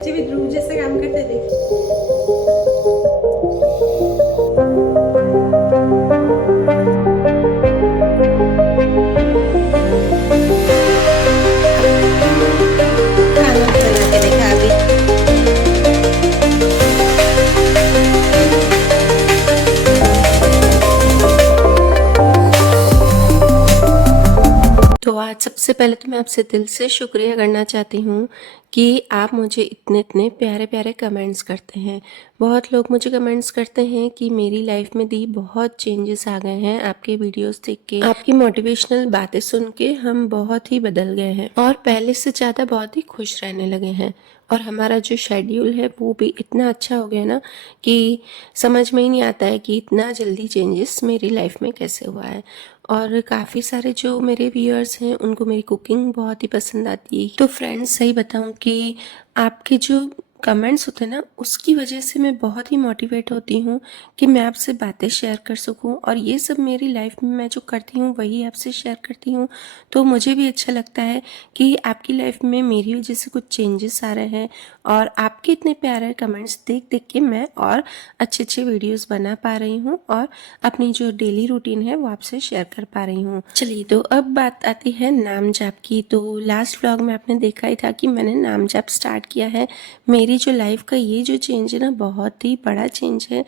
बच्चे भी ध्रुव जैसे काम करते देख। खाना भी बना के देखा अभी। तो आज सबसे पहले तो मैं आपसे दिल से शुक्रिया करना चाहती हूँ कि आप मुझे इतने इतने प्यारे प्यारे कमेंट्स करते हैं। बहुत लोग मुझे कमेंट्स करते हैं कि मेरी लाइफ में दी बहुत चेंजेस आ गए हैं आपके वीडियोस देख के, आपकी मोटिवेशनल बातें सुन के हम बहुत ही बदल गए हैं और पहले से ज़्यादा बहुत ही खुश रहने लगे हैं। और हमारा जो शेड्यूल है वो भी इतना अच्छा हो गया ना कि समझ में ही नहीं आता है कि इतना जल्दी चेंजेस मेरी लाइफ में कैसे हुआ है। और काफ़ी सारे जो मेरे व्यूअर्स हैं उनको मेरी कुकिंग बहुत ही पसंद आती है। तो फ्रेंड्स सही बताऊं कि आपके जो कमेंट्स होते हैं ना उसकी वजह से मैं बहुत ही मोटिवेट होती हूँ कि मैं आपसे बातें शेयर कर सकूँ और ये सब मेरी लाइफ में मैं जो करती हूँ वही आपसे शेयर करती हूँ। तो मुझे भी अच्छा लगता है कि आपकी लाइफ में मेरी वजह से कुछ चेंजेस आ रहे हैं और आपके इतने प्यारे कमेंट्स देख देख के मैं और अच्छे अच्छे वीडियोस बना पा रही हूँ और अपनी जो डेली रूटीन है वो आपसे शेयर कर पा रही हूँ। चलिए तो अब बात आती है नाम जाप की। तो लास्ट व्लॉग में आपने देखा ही था कि मैंने नाम जाप स्टार्ट किया है। मेरी जो लाइफ का ये जो चेंज है ना बहुत ही बड़ा चेंज है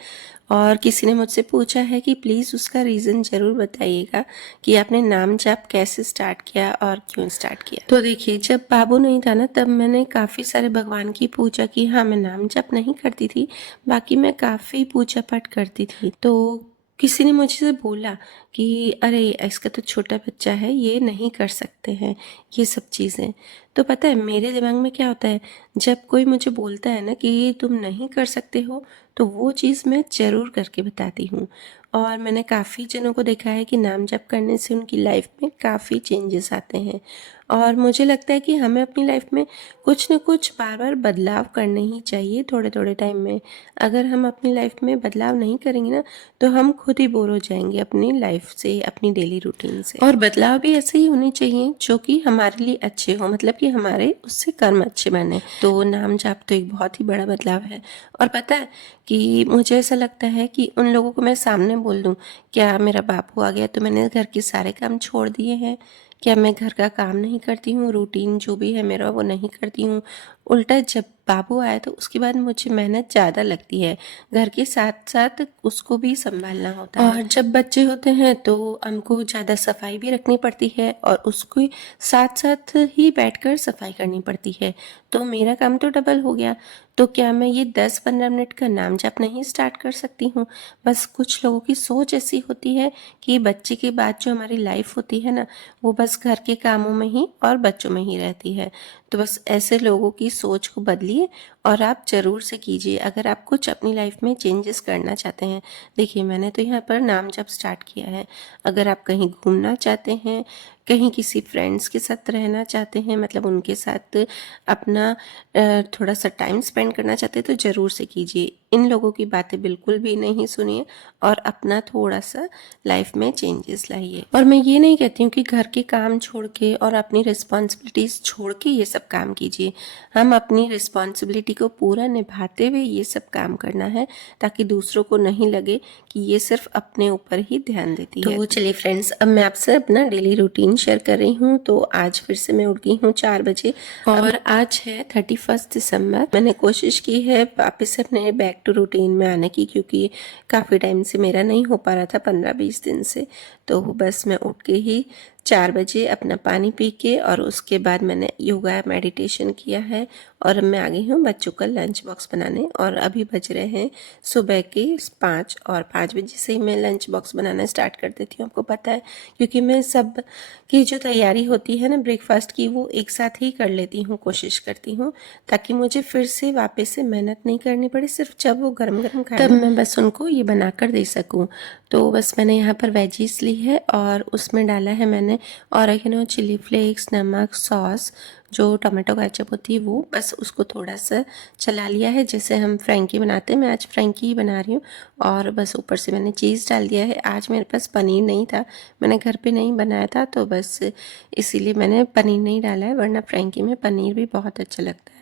और किसी ने मुझसे पूछा है कि प्लीज़ उसका रीज़न ज़रूर बताइएगा कि आपने नाम जाप कैसे स्टार्ट किया और क्यों स्टार्ट किया। तो देखिए जब बाबू नहीं था ना तब मैंने काफ़ी सारे भगवान की पूजा की। हाँ, मैं नाम जाप नहीं करती थी, बाकी मैं काफ़ी पूजा पाठ करती थी। तो किसी ने मुझसे बोला कि अरे इसका तो छोटा बच्चा है, ये नहीं कर सकते हैं ये सब चीज़ें। तो पता है मेरे दिमाग में क्या होता है, जब कोई मुझे बोलता है ना कि ये तुम नहीं कर सकते हो तो वो चीज़ मैं ज़रूर करके बताती हूँ। और मैंने काफ़ी जनों को देखा है कि नाम जप करने से उनकी लाइफ में काफ़ी चेंजेस आते हैं और मुझे लगता है कि हमें अपनी लाइफ में कुछ न कुछ बार बार बदलाव करने ही चाहिए थोड़े थोड़े टाइम में। अगर हम अपनी लाइफ में बदलाव नहीं करेंगे ना तो हम खुद ही बोर हो जाएंगे अपनी लाइफ से, अपनी डेली रूटीन से। और बदलाव भी ऐसे ही होने चाहिए जो कि हमारे लिए अच्छे हो, मतलब कि हमारे उससे कर्म अच्छे बने। तो नाम जाप तो एक बहुत ही बड़ा बदलाव है। और पता है कि मुझे ऐसा लगता है कि उन लोगों को मैं सामने बोल दूं क्या मेरा बापू आ गया तो मैंने घर के सारे काम छोड़ दिए हैं, क्या मैं घर का काम नहीं करती हूँ, रूटीन जो भी है मेरा वो नहीं करती हूँ। उल्टा जब बाबू आया तो उसके बाद मुझे मेहनत ज़्यादा लगती है, घर के साथ साथ उसको भी संभालना होता है। और जब बच्चे होते हैं तो हमको ज़्यादा सफाई भी रखनी पड़ती है और उसके साथ साथ ही बैठकर सफाई करनी पड़ती है। तो मेरा काम तो डबल हो गया। तो क्या मैं ये 10-15 मिनट का नाम जप नहीं स्टार्ट कर सकती हूँ? बस कुछ लोगों की सोच ऐसी होती है कि बच्चे के बाद जो हमारी लाइफ होती है ना वो बस घर के कामों में ही और बच्चों में ही रहती है। तो बस ऐसे लोगों की सोच को बदलिए और आप ज़रूर से कीजिए अगर आप कुछ अपनी लाइफ में चेंजेस करना चाहते हैं। देखिए मैंने तो यहाँ पर नाम जप स्टार्ट किया है। अगर आप कहीं घूमना चाहते हैं, कहीं किसी फ्रेंड्स के साथ रहना चाहते हैं, मतलब उनके साथ अपना थोड़ा सा टाइम स्पेंड करना चाहते हैं तो ज़रूर से कीजिए। इन लोगों की बातें बिल्कुल भी नहीं सुनिए और अपना थोड़ा सा लाइफ में चेंजेस लाइए। और मैं ये नहीं कहती हूँ कि घर के काम छोड़ के और अपनी रिस्पॉन्सिबिलिटीज़ छोड़ के ये सब काम कीजिए। हम अपनी रिस्पॉन्सिबिलिटी को पूरा निभाते हुए ये सब काम करना है ताकि दूसरों को नहीं लगे कि ये सिर्फ अपने ऊपर ही ध्यान देती है। तो चलिए फ्रेंड्स, अब मैं आपसे अपना डेली रूटीन शेयर कर रही हूँ। तो आज फिर से मैं उठ गई हूँ 4 बजे और आज है 31 दिसंबर। मैंने कोशिश की है वापस अपने बैक टू रूटीन में आने की, क्योंकि काफ़ी टाइम से मेरा नहीं हो पा रहा था, 15-20 दिन से। तो बस मैं उठ के ही 4 बजे अपना पानी पी के और उसके बाद मैंने योगा मेडिटेशन किया है और मैं आ गई हूँ बच्चों का लंच बॉक्स बनाने। और अभी बज रहे हैं सुबह के 5 और 5 बजे से ही मैं लंच बॉक्स बनाना स्टार्ट कर देती हूँ, आपको पता है, क्योंकि मैं सब की जो तैयारी होती है ना ब्रेकफास्ट की वो एक साथ ही कर लेती हूँ, कोशिश करती हूँ ताकि मुझे फिर से वापस से मेहनत नहीं करनी पड़े। सिर्फ जब वो गर्म गर्म खाए तब मैं बस उनको ये बना कर दे सकूँ। तो बस मैंने यहाँ पर वेजीज ली है और उसमें डाला है मैंने ऑरिगेनो, चिली फ्लेक्स, नमक, सॉस, जो टमाटो केचप होती है वो, बस उसको थोड़ा सा चला लिया है जैसे हम फ्रैंकी बनाते हैं। मैं आज फ्रैंकी ही बना रही हूँ और बस ऊपर से मैंने चीज़ डाल दिया है। आज मेरे पास पनीर नहीं था, मैंने घर पे नहीं बनाया था, तो बस इसीलिए मैंने पनीर नहीं डाला है, वरना फ्रैंकी में पनीर भी बहुत अच्छा लगता है।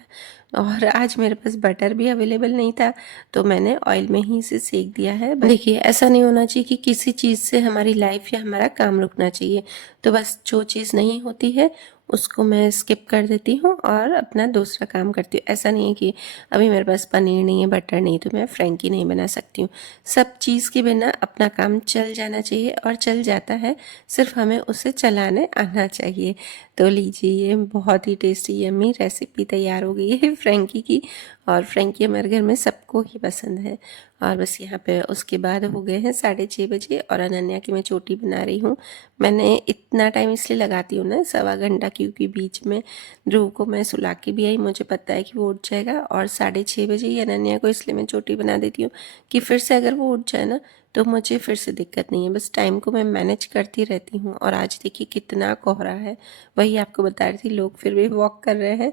और आज मेरे पास बटर भी अवेलेबल नहीं था, तो मैंने ऑयल में ही इसे सेक दिया है। देखिए, ऐसा नहीं होना चाहिए कि किसी चीज़ से हमारी लाइफ या हमारा काम रुकना चाहिए। तो बस जो चीज़ नहीं होती है उसको मैं स्किप कर देती हूँ और अपना दूसरा काम करती हूँ। ऐसा नहीं है कि अभी मेरे पास पनीर नहीं है, बटर नहीं, तो मैं फ्रैंकी नहीं बना सकती हूँ। सब चीज़ के बिना अपना काम चल जाना चाहिए और चल जाता है, सिर्फ हमें उसे चलाने आना चाहिए। तो लीजिए, ये बहुत ही टेस्टी यम्मी रेसिपी तैयार हो गई है फ्रैंकी की। और फ्रैंकी हमारे घर में सबको ही पसंद है। और बस यहाँ पे उसके बाद हो गए हैं 6:30 और अनन्या की मैं चोटी बना रही हूँ। मैंने इतना टाइम इसलिए लगाती हूँ ना, 1.25 घंटा, क्योंकि बीच में ध्रुव को मैं सुला के भी आई, मुझे पता है कि वो उठ जाएगा। और 6:30 ही अनन्या को इसलिए मैं चोटी बना देती हूँ कि फिर से अगर वो उठ जाए ना तो मुझे फिर से दिक्कत नहीं है। बस टाइम को मैं मैनेज करती रहती हूँ। और आज देखिए कितना कोहरा है, वही आपको बता रही थी, लोग फिर भी वॉक कर रहे हैं।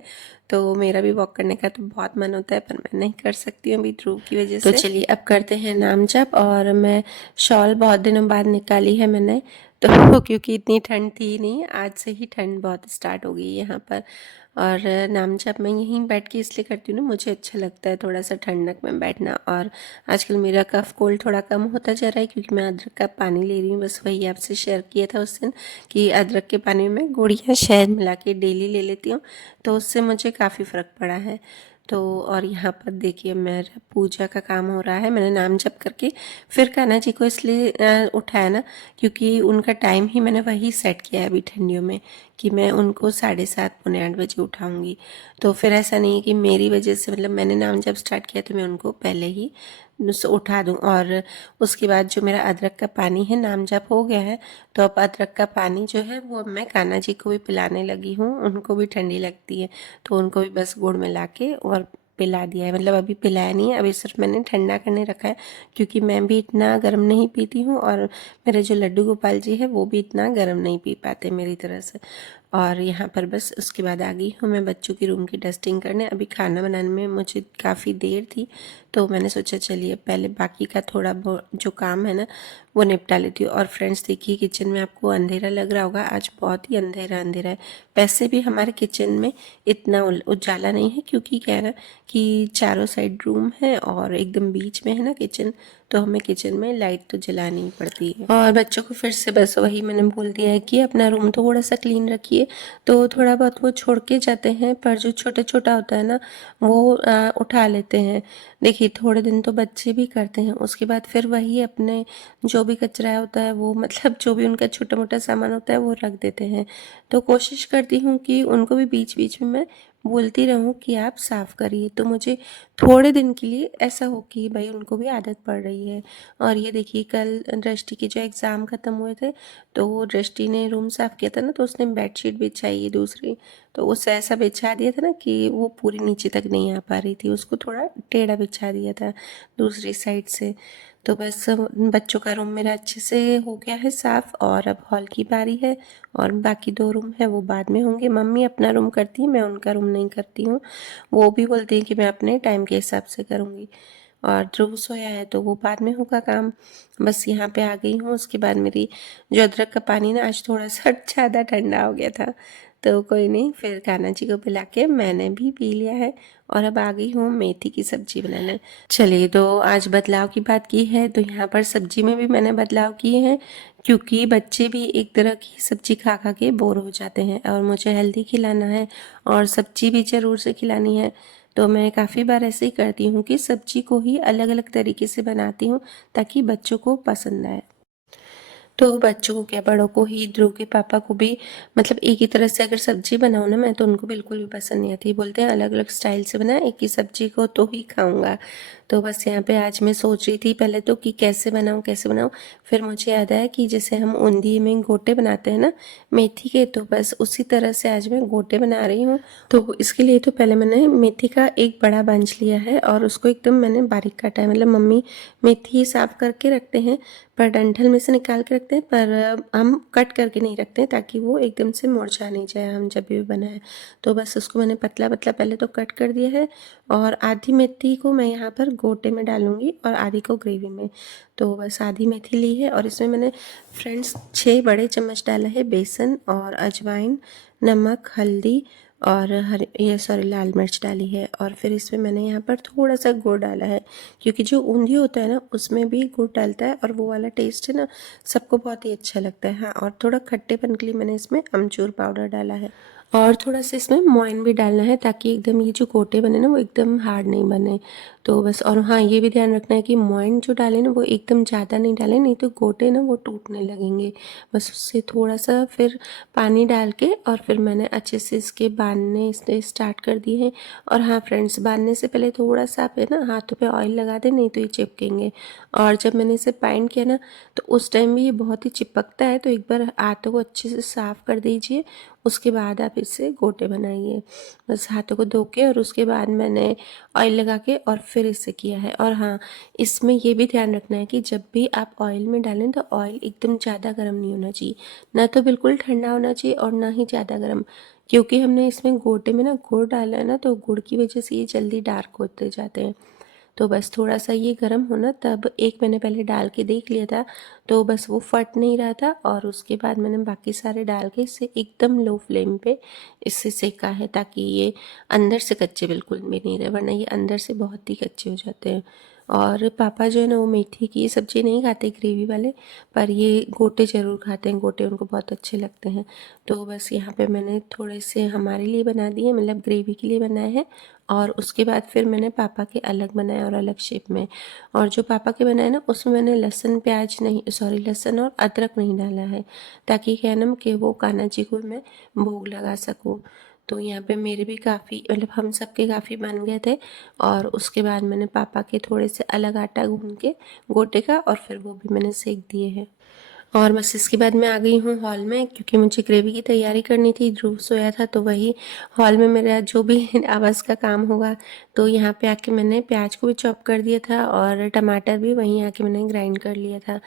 तो मेरा भी वॉक करने का तो बहुत मन होता है, पर मैं नहीं कर सकती हूँ अभी ध्रुव की वजह से। तो चलिए अब करते हैं नाम जप। और मैं शॉल बहुत दिनों बाद निकाली है मैंने, तो क्योंकि इतनी ठंड थी नहीं, आज से ही ठंड बहुत स्टार्ट हो गई है यहाँ पर। और नाम जप मैं यहीं बैठ के इसलिए करती हूँ ना, मुझे अच्छा लगता है थोड़ा सा ठंडक में बैठना। और आजकल मेरा कफ कोल्ड थोड़ा कम होता जा रहा है, क्योंकि मैं अदरक का पानी ले रही हूँ। बस वही आपसे शेयर किया था उस दिन कि अदरक के पानी में गुड़ या शहद मिला के डेली ले लेती हूँ, तो उससे मुझे काफ़ी फ़र्क पड़ा है। तो और यहाँ पर देखिए मेरा पूजा का काम हो रहा है। मैंने नाम जप करके फिर कान्हा जी को इसलिए उठाया ना, क्योंकि उनका टाइम ही मैंने वही सेट किया है अभी ठंडियों में, कि मैं उनको 7:30 पौने 8 बजे उठाऊंगी। तो फिर ऐसा नहीं है कि मेरी वजह से, मतलब मैंने नाम जब स्टार्ट किया तो मैं उनको पहले ही उठा दूं। और उसके बाद जो मेरा अदरक का पानी है, नाम जप हो गया है, तो अब अदरक का पानी जो है वो मैं कान्हा जी को भी पिलाने लगी हूँ। उनको भी ठंडी लगती है, तो उनको भी बस गुड़ मिला के और पिला दिया है। मतलब अभी पिलाया नहीं है, अभी सिर्फ मैंने ठंडा करने रखा है, क्योंकि मैं भी इतना गर्म नहीं पीती हूँ और मेरे जो लड्डू गोपाल जी है वो भी इतना गर्म नहीं पी पाते मेरी तरह से। और यहाँ पर बस उसके बाद आ गई हूँ मैं बच्चों की रूम की डस्टिंग करने। अभी खाना बनाने में मुझे काफ़ी देर थी, तो मैंने सोचा चलिए पहले बाकी का थोड़ा बहुत जो काम है ना वो निपटा लेती हूँ। और फ्रेंड्स देखिए, किचन में आपको अंधेरा लग रहा होगा, आज बहुत ही अंधेरा अंधेरा है। वैसे भी हमारे किचन में इतना उजाला नहीं है, क्योंकि क्या है ना कि चारों साइड रूम है और एकदम बीच में है ना किचन, तो हमें किचन में लाइट तो जलानी ही पड़ती है। और बच्चों को फिर से बस वही मैंने बोल दिया है कि अपना रूम थोड़ा सा क्लीन रखिए। तो थोड़ा बहुत वो छोड़ के जाते हैं, पर जो छोटा छोटा होता है ना वो उठा लेते हैं। देखिए थोड़े दिन तो बच्चे भी करते हैं, उसके बाद फिर वही अपने जो भी कचरा होता है वो, मतलब जो भी उनका छोटा मोटा सामान होता है वो रख देते हैं। तो कोशिश करती हूँ कि उनको भी बीच बीच में मैं बोलती रहूँ कि आप साफ़ करिए, तो मुझे थोड़े दिन के लिए ऐसा हो कि भाई उनको भी आदत पड़ रही है। और ये देखिए कल दृष्टि के जो एग्ज़ाम ख़त्म हुए थे, तो वो दृष्टि ने रूम साफ़ किया था ना, तो उसने बेडशीट बिछाई है दूसरी, तो उसे ऐसा बिछा दिया था ना कि वो पूरी नीचे तक नहीं आ पा रही थी, उसको थोड़ा टेढ़ा बिछा दिया था दूसरी साइड से। तो बस बच्चों का रूम मेरा अच्छे से हो गया है साफ़, और अब हॉल की बारी है। और बाकी 2 रूम है वो बाद में होंगे। मम्मी अपना रूम करती है, मैं उनका रूम नहीं करती हूँ। वो भी बोलती हैं कि मैं अपने टाइम के हिसाब से करूँगी। और ध्रुव सोया है तो वो बाद में होगा काम। बस यहाँ पे आ गई हूँ। उसके बाद मेरी जो अदरक का पानी ना आज थोड़ा सा ज़्यादा ठंडा हो गया था, तो कोई नहीं, फिर कान्हा जी को पिला के मैंने भी पी लिया है। और अब आ गई हूँ मेथी की सब्जी बनाने। चलिए, तो आज बदलाव की बात की है तो यहाँ पर सब्जी में भी मैंने बदलाव किए हैं, क्योंकि बच्चे भी एक तरह की सब्जी खा खा के बोर हो जाते हैं और मुझे हेल्दी खिलाना है और सब्जी भी ज़रूर से खिलानी है। तो मैं काफ़ी बार ऐसे ही करती हूँ कि सब्जी को ही अलग अलग तरीके से बनाती हूँ, ताकि बच्चों को पसंद आए। तो बच्चों को क्या, बड़ों को ही, ध्रुव के पापा को भी, मतलब एक ही तरह से अगर सब्जी बनाऊँ ना मैं, तो उनको बिल्कुल भी पसंद नहीं आती। बोलते हैं अलग अलग स्टाइल से बना, एक ही सब्जी को तो ही खाऊंगा। तो बस यहाँ पे आज मैं सोच रही थी पहले तो कि कैसे बनाऊँ कैसे बनाऊँ, फिर मुझे याद आया कि जैसे हम ऊंधी में गोटे बनाते हैं ना मेथी के, तो बस उसी तरह से आज मैं गोटे बना रही हूँ। तो इसके लिए तो पहले मैंने मेथी का एक बड़ा बंच लिया है और उसको एकदम मैंने बारीक काटा है। मतलब मम्मी मेथी साफ करके रखते हैं, पर डंठल में से निकाल के रखते हैं, पर हम कट करके नहीं रखते हैं, ताकि वो एकदम से मुरझा नहीं जाए हम जब भी बनाएं। तो बस उसको मैंने पतला पतला पहले तो कट कर दिया है। और आधी मेथी को मैं यहाँ पर गोटे में डालूंगी और आधी को ग्रेवी में। तो बस आधी मेथी ली है और इसमें मैंने फ्रेंड्स 6 बड़े चम्मच डाला है बेसन और अजवाइन, नमक, हल्दी और ये सॉरी लाल मिर्च डाली है, और फिर इसमें मैंने यहाँ पर थोड़ा सा गुड़ डाला है, क्योंकि जो ऊंधियो होता है ना उसमें भी गुड़ डलता है और वो वाला टेस्ट है ना सबको बहुत ही अच्छा लगता है। हाँ, और थोड़ा खट्टेपन के लिए मैंने इसमें अमचूर पाउडर डाला है, और थोड़ा सा इसमें मोइन भी डालना है ताकि एकदम ये जो गोटे बने ना वो एकदम हार्ड नहीं बने। तो बस, और हाँ ये भी ध्यान रखना है कि मोइन जो डालें ना वो एकदम ज़्यादा नहीं डालें, नहीं तो गोटे ना वो टूटने लगेंगे। बस उससे थोड़ा सा फिर पानी डाल के और फिर मैंने अच्छे से इसके बांधने इसने स्टार्ट कर दिए हैं। और हाँ फ्रेंड्स, बांधने से पहले थोड़ा सा आप है ना हाथों पे ऑयल लगा दें, नहीं तो ये चिपकेंगे। और जब मैंने इसे बाइंड किया ना तो उस टाइम भी ये बहुत ही चिपकता है, तो एक बार हाथों को अच्छे से साफ़ कर दीजिए, उसके बाद आप इससे गोटे बनाइए। बस हाथों को धो के और उसके बाद मैंने ऑयल लगा के और फिर इसे किया है। और हाँ, इसमें ये भी ध्यान रखना है कि जब भी आप ऑयल में डालें तो ऑयल एकदम ज़्यादा गर्म नहीं होना चाहिए, ना तो बिल्कुल ठंडा होना चाहिए और ना ही ज़्यादा गर्म, क्योंकि हमने इसमें गोटे में ना गुड़ डाला है ना, तो गुड़ की वजह से ये जल्दी डार्क होते जाते हैं। तो बस थोड़ा सा ये गर्म होना, तब एक मैंने पहले डाल के देख लिया था, तो बस वो फट नहीं रहा था, और उसके बाद मैंने बाकी सारे डाल के इसे एकदम लो फ्लेम पे इससे सेका है, ताकि ये अंदर से कच्चे बिल्कुल भी नहीं रहे, वरना ये अंदर से बहुत ही कच्चे हो जाते हैं। और पापा जो है ना वो मेथी की सब्ज़ी नहीं खाते ग्रेवी वाले, पर ये गोटे ज़रूर खाते हैं, गोटे उनको बहुत अच्छे लगते हैं। तो बस यहाँ पे मैंने थोड़े से हमारे लिए बना दिए, मतलब ग्रेवी के लिए बनाए हैं, और उसके बाद फिर मैंने पापा के अलग बनाए और अलग शेप में। और जो पापा के बनाए ना उसमें मैंने लहसुन प्याज नहीं, सॉरी लहसुन और अदरक नहीं डाला है, ताकि क्या है ना कि वो कान्हा जी को मैं भोग लगा सकूँ। तो यहाँ पे मेरे भी काफ़ी, मतलब हम सबके काफ़ी बन गए थे, और उसके बाद मैंने पापा के थोड़े से अलग आटा गूंद के गोटे का, और फिर वो भी मैंने सेक दिए हैं। और बस इसके बाद मैं आ गई हूँ हॉल में, क्योंकि मुझे ग्रेवी की तैयारी करनी थी। ध्रुव सोया था तो वही हॉल में मेरा जो भी आवाज़ का काम होगा। तो यहाँ पे आके मैंने प्याज को भी चॉप कर दिया था, और टमाटर भी वहीं आके मैंने ग्राइंड कर लिया था।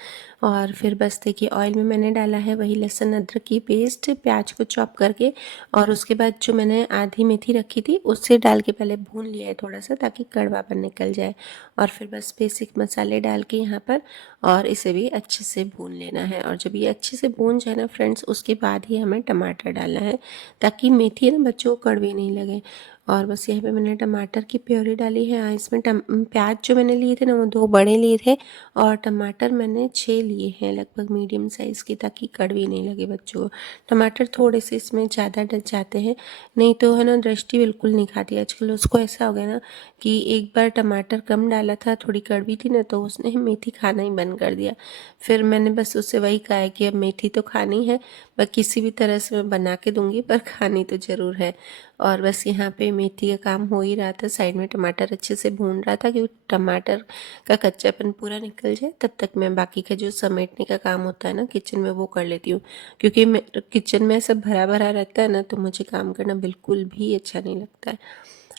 और फिर बस देखिए ऑयल में मैंने डाला है वही लहसुन अदरक की पेस्ट, प्याज को चॉप करके, और उसके बाद जो मैंने आधी मेथी रखी थी उससे डाल के पहले भून लिया है थोड़ा सा, ताकि कड़वापन निकल जाए। और फिर बस बेसिक मसाले डाल के यहाँ पर, और इसे भी अच्छे से भून लेना है। और जब ये अच्छे से भून जाए ना फ्रेंड्स, उसके बाद ही हमें टमाटर डालना है, ताकि मेथी है ना बच्चों को कड़वी नहीं लगे। और बस यहाँ पे मैंने टमाटर की प्योरी डाली है। इसमें प्याज जो मैंने लिए थे ना वो 2 बड़े लिए थे, और टमाटर मैंने 6 लिए हैं लगभग मीडियम साइज़ के, ताकि कड़वी नहीं लगे बच्चों को। टमाटर थोड़े से इसमें ज़्यादा डल जाते हैं, नहीं तो है ना दृष्टि बिल्कुल नहीं खाती आजकल, उसको ऐसा हो गया ना कि एक बार टमाटर कम डाला था, थोड़ी कड़वी थी ना, तो उसने मेथी खाना ही बंद कर दिया। फिर मैंने बस उससे वही कहा है कि अब मेथी तो खानी है, पर किसी भी तरह से मैं बना के दूंगी, पर खानी तो ज़रूर है। और बस यहाँ पे मेथी का काम हो ही रहा था, साइड में टमाटर अच्छे से भून रहा था, क्योंकि टमाटर का कच्चापन पूरा निकल जाए तब तक मैं बाकी का जो समेटने का काम होता है ना किचन में वो कर लेती हूँ, क्योंकि मैं किचन में सब भरा भरा रहता है ना, तो मुझे काम करना बिल्कुल भी अच्छा नहीं लगता है।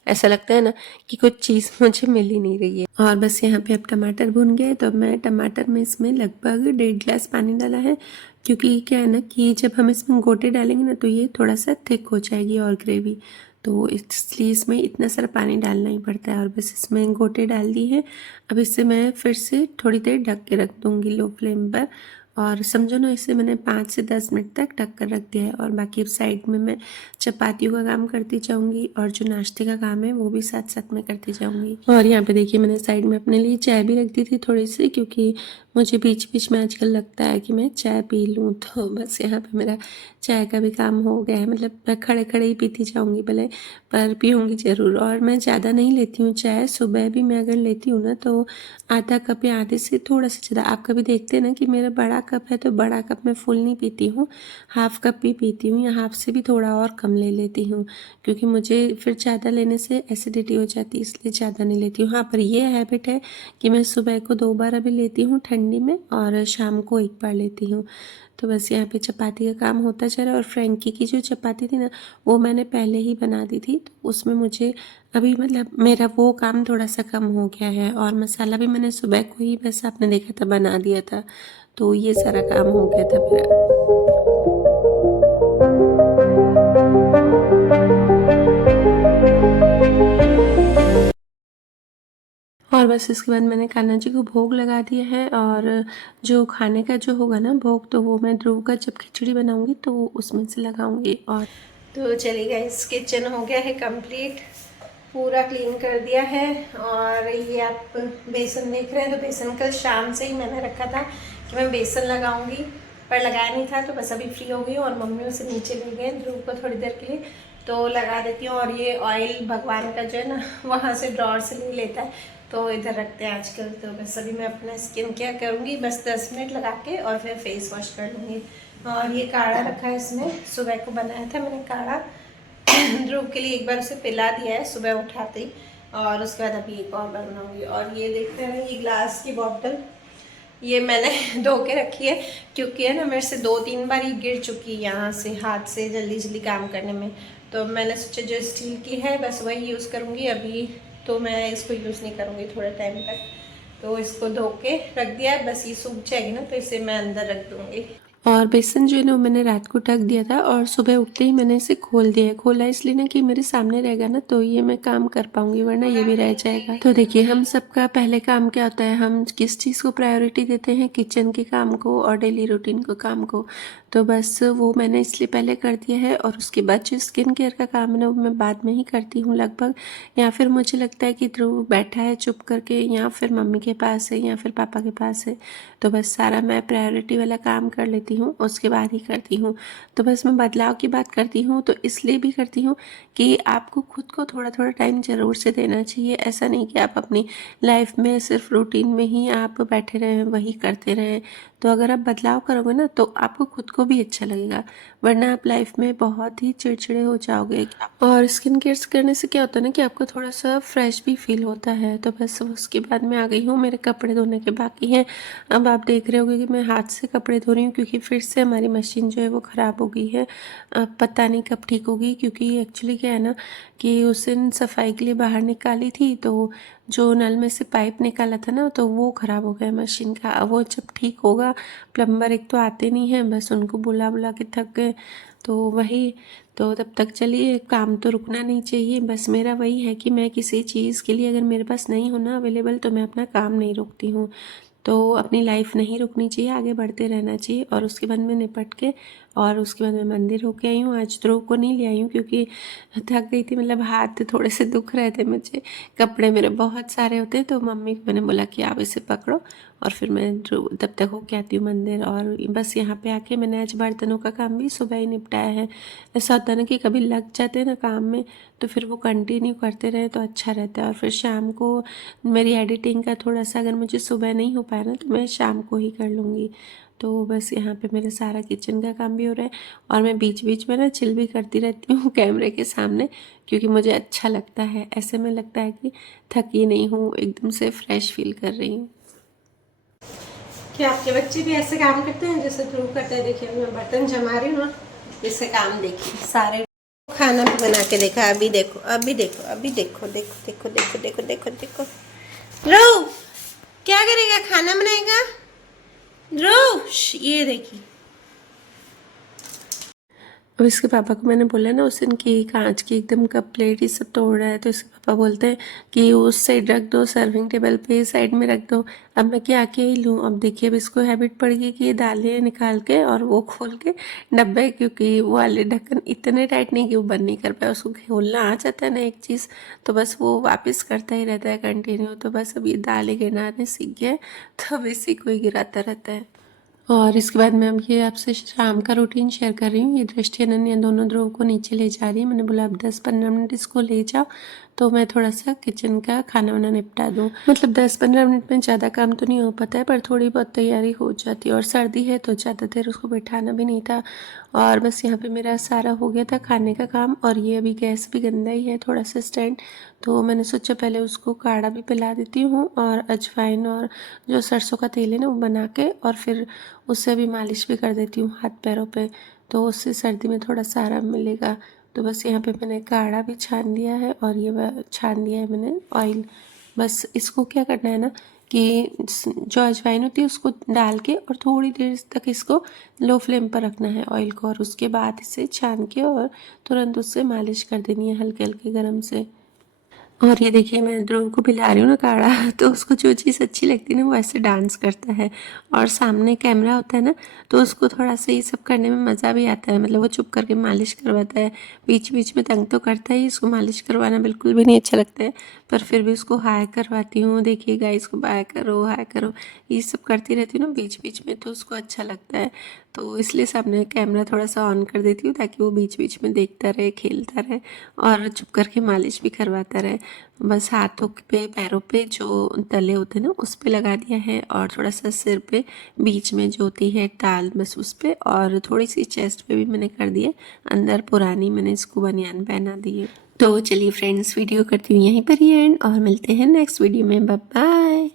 ऐसा लगता है ना कि कुछ चीज़ मुझे मिल ही नहीं रही है। और बस यहाँ पे अब टमाटर भुन गए, तो अब मैं टमाटर में इसमें लगभग 1.5 गिलास पानी डाला है, क्योंकि क्या है ना कि जब हम इसमें गोटे डालेंगे ना तो ये थोड़ा सा थिक हो जाएगी और ग्रेवी, तो इसलिए इसमें इतना सारा पानी डालना ही पड़ता है। और बस इसमें गोटे डाल दी है। अब इसे मैं फिर से थोड़ी देर ढक के रख दूँगी लो फ्लेम पर, और समझो ना इसे मैंने 5 से 10 मिनट तक ढक कर रख दिया है। और बाकी अब साइड में मैं चपातियों का काम करती जाऊंगी, और जो नाश्ते का काम है वो भी साथ साथ में करती जाऊंगी। और यहाँ पे देखिए मैंने साइड में अपने लिए चाय भी रख दी थी थोड़ी सी, क्योंकि मुझे बीच बीच में आजकल लगता है कि मैं चाय पी लूँ, तो बस यहाँ पे मेरा चाय का भी काम हो गया है। मतलब मैं खड़े खड़े ही पीती जाऊँगी भले, पर पीऊँगी ज़रूर। और मैं ज़्यादा नहीं लेती हूँ चाय, सुबह भी मैं अगर लेती हूँ ना तो आधा कप या आधे से थोड़ा सा ज़्यादा। आप कभी देखते हैं ना कि मेरा बड़ा कप है तो बड़ा कप मैं फुल नहीं पीती हूँ, हाफ कप भी पीती हूँ, या हाफ से भी थोड़ा और कम ले लेती हूँ, क्योंकि मुझे फिर ज़्यादा लेने से एसिडिटी हो जाती है, इसलिए ज़्यादा नहीं लेती हूँ। हाँ, पर ये हैबिट है कि मैं सुबह को 2 बार अभी लेती हूँ ठंडी में, और शाम को 1 बार लेती हूँ। तो बस यहाँ पे चपाती का काम होता जा रहा है। और फ्रेंकी की जो चपाती थी ना वो मैंने पहले ही बना दी थी, तो उसमें मुझे अभी मतलब मेरा वो काम थोड़ा सा कम हो गया है। और मसाला भी मैंने सुबह को ही बस आपने देखा था बना दिया था, तो ये सारा काम हो गया था मेरा। और बस इसके बाद मैंने कान्हा जी को भोग लगा दिया है। और जो खाने का जो होगा ना भोग, तो वो मैं ध्रुव का जब खिचड़ी बनाऊंगी तो उसमें से लगाऊंगी। और तो चलिए गाइस, किचन हो गया है कंप्लीट, पूरा क्लीन कर दिया है। और ये आप बेसन देख रहे हैं, तो बेसन कल शाम से ही मैंने रखा था कि मैं बेसन लगाऊंगी, पर लगाया नहीं था। तो बस अभी फ्री हो गई और मम्मी उसे नीचे ले गए ध्रुव को थोड़ी देर के लिए, तो लगा देती हूँ। और ये ऑयल भगवान का जो है ना, वहाँ से ड्रॉर से ले लेता है, तो इधर रखते हैं आजकल। तो बस अभी मैं अपना स्किन केयर करूँगी, बस 10 मिनट लगा के, और फिर फेस वॉश कर लूँगी। और ये काढ़ा रखा है, इसमें सुबह को बनाया था मैंने काढ़ा ध्रुव के लिए, एक बार उसे पिला दिया है सुबह उठाते ही, और उसके बाद अभी एक और बनाऊंगी। और ये देखते हैं, ये ग्लास की बॉटल ये मैंने धो के रखी है, क्योंकि है ना मेरे से 2-3 बार ये गिर चुकी है यहाँ से, हाथ से जल्दी जल्दी काम करने में। तो मैंने सोचा जो स्टील की है बस वही यूज़ करूँगी अभी, तो मैं इसको यूज़ नहीं करूँगी थोड़े टाइम तक। तो इसको धो के रख दिया है, बस ये सूख जाएगी ना तो इसे मैं अंदर रख दूँगी। और बेसन जो है ना, मैंने रात को ढक दिया था और सुबह उठते ही मैंने इसे खोल दिया है। खोला इसलिए ना कि मेरे सामने रहेगा ना तो ये मैं काम कर पाऊंगी, वरना ये भी रह जाएगा। तो देखिए, हम सबका पहले काम क्या होता है, हम किस चीज़ को प्रायोरिटी देते हैं, किचन के काम को और डेली रूटीन को काम को। तो बस वो मैंने इसलिए पहले कर दिया है, और उसके बाद जो स्किन केयर का काम है ना, वो मैं बाद में ही करती हूँ लगभग। या फिर मुझे लगता है कि ध्रुव बैठा है चुप करके, या फिर मम्मी के पास है, या फिर पापा के पास है, तो बस सारा मैं प्रायोरिटी वाला काम कर लेती हूँ, उसके बाद ही करती हूँ। तो बस मैं बदलाव की बात करती हूँ तो इसलिए भी करती हूँ कि आपको खुद को थोड़ा थोड़ा टाइम ज़रूर से देना चाहिए। ऐसा नहीं कि आप अपनी लाइफ में सिर्फ रूटीन में ही आप बैठे रहें, वही करते रहें। तो अगर आप बदलाव करोगे ना तो आपको खुद को भी अच्छा लगेगा, वरना आप लाइफ में बहुत ही चिड़चिड़े हो जाओगे। और स्किन केयर करने से क्या होता है ना कि आपको थोड़ा सा फ्रेश भी फील होता है। तो बस उसके बाद मैं आ गई हूँ, मेरे कपड़े धोने के बाकी हैं। अब आप देख रहे होगे कि मैं हाथ से कपड़े धो रही हूँ, क्योंकि फिर से हमारी मशीन जो है वो ख़राब हो गई है। अब पता नहीं कब ठीक होगी, क्योंकि एक्चुअली क्या है ना कि उस दिन सफाई के लिए बाहर निकाली थी, तो जो नल में से पाइप निकाला था ना, तो वो ख़राब हो गया मशीन का। अब वो जब ठीक होगा, प्लम्बर एक तो आते नहीं हैं, बस उनको बुला बुला के थक गए, तो वही। तो तब तक चलिए, काम तो रुकना नहीं चाहिए। बस मेरा वही है कि मैं किसी चीज़ के लिए अगर मेरे पास नहीं होना अवेलेबल, तो मैं अपना काम नहीं रोकती हूँ। तो अपनी लाइफ नहीं रुकनी चाहिए, आगे बढ़ते रहना चाहिए। और उसके बाद मैं निपट के, और उसके बाद मैं मंदिर होके आई हूँ। आज ध्रुव को नहीं ले आई हूँ क्योंकि थक गई थी, मतलब हाथ थोड़े से दुख रहे थे मुझे, कपड़े मेरे बहुत सारे होते हैं। तो मम्मी को मैंने बोला कि आप इसे पकड़ो, और फिर मैं ध्रुव तब तक होके आती हूँ मंदिर। और बस यहाँ पे आके मैंने आज बर्तनों का काम भी सुबह ही निपटाया है। ऐसा होता है ना कि कभी लग जाते हैं ना काम में, तो फिर वो कंटिन्यू करते रहे तो अच्छा रहता है। और फिर शाम को मेरी एडिटिंग का थोड़ा सा, अगर मुझे सुबह नहीं हो पाया ना तो मैं शाम को ही कर लूँगी। तो बस यहाँ पे मेरे सारा किचन का काम भी हो रहा है, और मैं बीच बीच में ना चिल भी करती रहती हूँ कैमरे के सामने, क्योंकि मुझे अच्छा लगता है। ऐसे में लगता है कि थकी नहीं हूँ, एकदम से फ्रेश फील कर रही हूँ। क्या आपके बच्चे भी ऐसे काम करते हैं जैसे ध्रुव करते हैं? देखिए, मैं बर्तन जमा रही हूँ ना, इससे काम देखिए सारे। खाना भी बना के देखा, अभी देखो, अभी देखो, अभी देखो, देखो देखो देखो देखो देखो देखो। ध्रुव क्या करेगा? खाना बनाएगा ध्रुव, ये देखिए। अब इसके पापा को मैंने बोला ना उस दिन की कांच की एकदम कप प्लेट ये सब तोड़ रहा है, तो इसके पापा बोलते हैं कि उस साइड रख दो, सर्विंग टेबल पे साइड में रख दो। अब मैं क्या के ही लूँ? अब देखिए, अब इसको हैबिट पड़ गई कि ये दालें निकाल के और वो खोल के डब्बे, क्योंकि वो वाले ढक्कन इतने टाइट नहीं कि वो बंद नहीं कर पाए, उसको खोलना आ जाता है ना एक चीज़, तो बस वो वापस करता ही रहता है कंटिन्यू। तो बस अब ये दालें गिराने सीख गया है, तो अब इसी को ही गिराता रहता है। और इसके बाद मैं अब ये आपसे शाम का रूटीन शेयर कर रही हूँ। ये दृष्टि अनन्या दोनों ध्रुव को नीचे ले जा रही है। मैंने बोला अब 10-15 मिनट इसको ले जाओ, तो मैं थोड़ा सा किचन का खाना वाना निपटा दूँ। मतलब 10-15 मिनट में ज़्यादा काम तो नहीं हो पाता है, पर थोड़ी बहुत तैयारी हो जाती है। और सर्दी है तो ज़्यादा देर उसको बैठाना भी नहीं था। और बस यहाँ पे मेरा सारा हो गया था खाने का काम। और ये अभी गैस भी गंदा ही है थोड़ा सा स्टैंड, तो मैंने सोचा पहले उसको काढ़ा भी पिला देती हूँ, और अजवाइन और जो सरसों का तेल है ना वो बना के, और फिर उससे भी मालिश भी कर देती हूँ हाथ पैरों पे, तो उससे सर्दी में थोड़ा सा आराम मिलेगा। तो बस यहाँ पे मैंने काढ़ा भी छान लिया है, और ये छान दिया है मैंने ऑयल। बस इसको क्या करना है ना कि जो अजवाइन होती है उसको डाल के और थोड़ी देर तक इसको लो फ्लेम पर रखना है ऑयल को, और उसके बाद इसे छान के और तुरंत उससे मालिश कर देनी है हल्के हल्के गर्म से। और ये देखिए मैं ध्रुव को पिला रही हूँ ना काढ़ा तो उसको जो चीज़ अच्छी लगती है ना वो ऐसे डांस करता है। और सामने कैमरा होता है ना तो उसको थोड़ा सा ये सब करने में मज़ा भी आता है, मतलब वो चुप करके मालिश करवाता है। बीच बीच में तंग तो करता ही, इसको मालिश करवाना बिल्कुल भी नहीं अच्छा लगता है, पर फिर भी उसको हाय करवाती हूँ। देखिए गाइस को बाय करो, हाय करो, ये सब करती रहती हूँ ना बीच बीच में, तो उसको अच्छा लगता है। तो इसलिए सामने कैमरा थोड़ा सा ऑन कर देती हूँ ताकि वो बीच बीच में देखता रहे, खेलता रहे और चुप करके मालिश भी करवाता रहे। बस हाथों पे पैरों पे जो तले होते हैं ना उस पे लगा दिया है, और थोड़ा सा सिर पे बीच में जो होती है टाल बस उस पे, और थोड़ी सी चेस्ट पे भी मैंने कर दिए। अंदर पुरानी मैंने इसको बनियान पहना दी है। तो चलिए फ्रेंड्स, वीडियो करती हूँ यहीं पर ही एंड, और मिलते हैं नेक्स्ट वीडियो में। Bye bye.